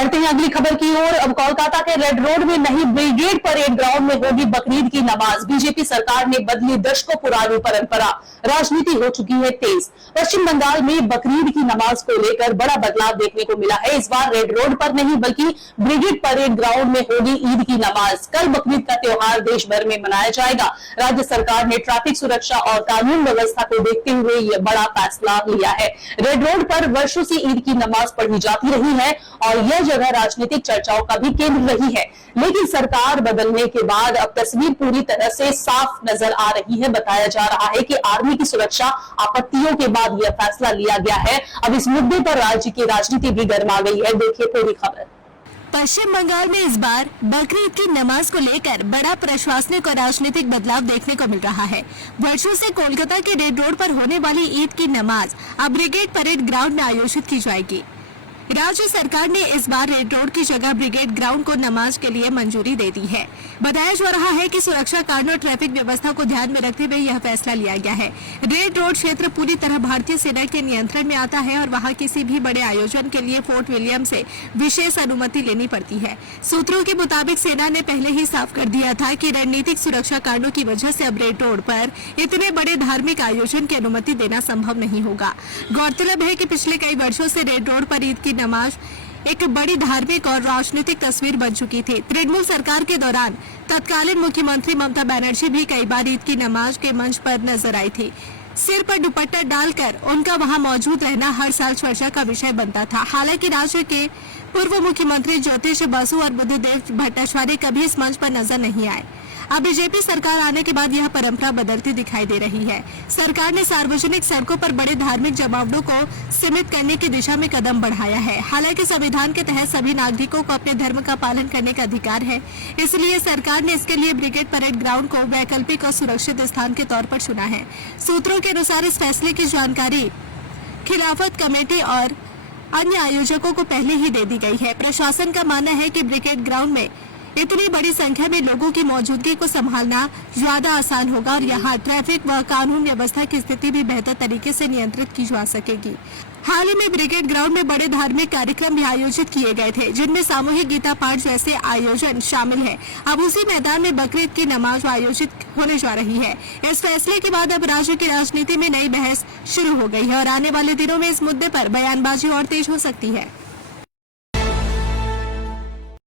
बढ़ते हैं अगली खबर की ओर। अब कोलकाता के रेड रोड में नहीं ब्रिगेड परेड ग्राउंड में होगी बकरीद की नमाज। बीजेपी सरकार ने बदली दशकों पुरानी परंपरा, राजनीति हो चुकी है तेज। पश्चिम बंगाल में बकरीद की नमाज को लेकर बड़ा बदलाव देखने को मिला है। इस बार रेड रोड पर नहीं बल्कि ब्रिगेड परेड ग्राउंड में होगी ईद की नमाज। कल बकरीद का त्योहार देश भर में मनाया जाएगा। राज्य सरकार ने ट्रैफिक सुरक्षा और कानून व्यवस्था को देखते हुए यह बड़ा फैसला लिया है। रेड रोड पर वर्षों से ईद की नमाज पढ़ी जाती रही है और यह जगह राजनीतिक चर्चाओं का भी केंद्र रही है, लेकिन सरकार बदलने के बाद अब तस्वीर पूरी तरह से साफ नजर आ रही है। बताया जा रहा है कि आर्मी की सुरक्षा आपत्तियों के बाद यह फैसला लिया गया है। अब इस मुद्दे पर राज्य की राजनीति भी गर्मा गई है। देखिए पूरी खबर। पश्चिम बंगाल में इस बार बकरीद की नमाज को लेकर बड़ा प्रशासनिक और राजनीतिक बदलाव देखने को मिल रहा है। वर्षों से कोलकाता के रेड रोड पर होने वाली ईद की नमाज अब ब्रिगेड परेड ग्राउंड में आयोजित की जाएगी। राज्य सरकार ने इस बार रेड रोड की जगह ब्रिगेड ग्राउंड को नमाज के लिए मंजूरी दे दी है। बताया जा रहा है कि सुरक्षा कारणों और ट्रैफिक व्यवस्था को ध्यान में रखते हुए यह फैसला लिया गया है। रेड रोड क्षेत्र पूरी तरह भारतीय सेना के नियंत्रण में आता है और वहां किसी भी बड़े आयोजन के लिए फोर्ट विलियम से विशेष अनुमति लेनी पड़ती है। सूत्रों के मुताबिक सेना ने पहले ही साफ कर दिया था कि रणनीतिक सुरक्षा कारणों की वजह से अब रेड रोड पर इतने बड़े धार्मिक आयोजन की अनुमति देना संभव नहीं होगा। गौरतलब है कि पिछले कई वर्षों से रेड रोड पर ईद की नमाज एक बड़ी धार्मिक और राजनीतिक तस्वीर बन चुकी थी। तृणमूल सरकार के दौरान तत्कालीन मुख्यमंत्री ममता बनर्जी भी कई बार ईद की नमाज के मंच पर नजर आई थी। सिर पर दुपट्टा डालकर उनका वहां मौजूद रहना हर साल चर्चा का विषय बनता था। हालांकि राज्य के पूर्व मुख्यमंत्री ज्योतिष बसु और बुद्धिदेव भट्टाचार्य कभी इस मंच पर नजर नहीं आए। अब बीजेपी सरकार आने के बाद यह परंपरा बदलती दिखाई दे रही है। सरकार ने सार्वजनिक सड़कों पर बड़े धार्मिक जमावड़ों को सीमित करने की दिशा में कदम बढ़ाया है। हालांकि संविधान के तहत सभी नागरिकों को अपने धर्म का पालन करने का अधिकार है, इसलिए सरकार ने इसके लिए ब्रिगेड परेड ग्राउंड को वैकल्पिक और सुरक्षित स्थान के तौर पर चुना है। सूत्रों के अनुसार इस फैसले की जानकारी खिलाफत कमेटी और अन्य आयोजकों को पहले ही दे दी गई है। प्रशासन का मानना है कि ब्रिगेड ग्राउंड में इतनी बड़ी संख्या में लोगों की मौजूदगी को संभालना ज्यादा आसान होगा और यहाँ ट्रैफिक व कानून व्यवस्था की स्थिति भी बेहतर तरीके से नियंत्रित की जा सकेगी। हाल ही में ब्रिगेड ग्राउंड में बड़े धार्मिक कार्यक्रम भी आयोजित किए गए थे, जिनमें सामूहिक गीता पाठ जैसे आयोजन शामिल है। अब उसी मैदान में बकरीद की नमाज आयोजित होने जा रही है। इस फैसले के बाद अब राज्य की राजनीति में नई बहस शुरू हो गई है और आने वाले दिनों में इस मुद्दे पर बयानबाजी और तेज हो सकती है।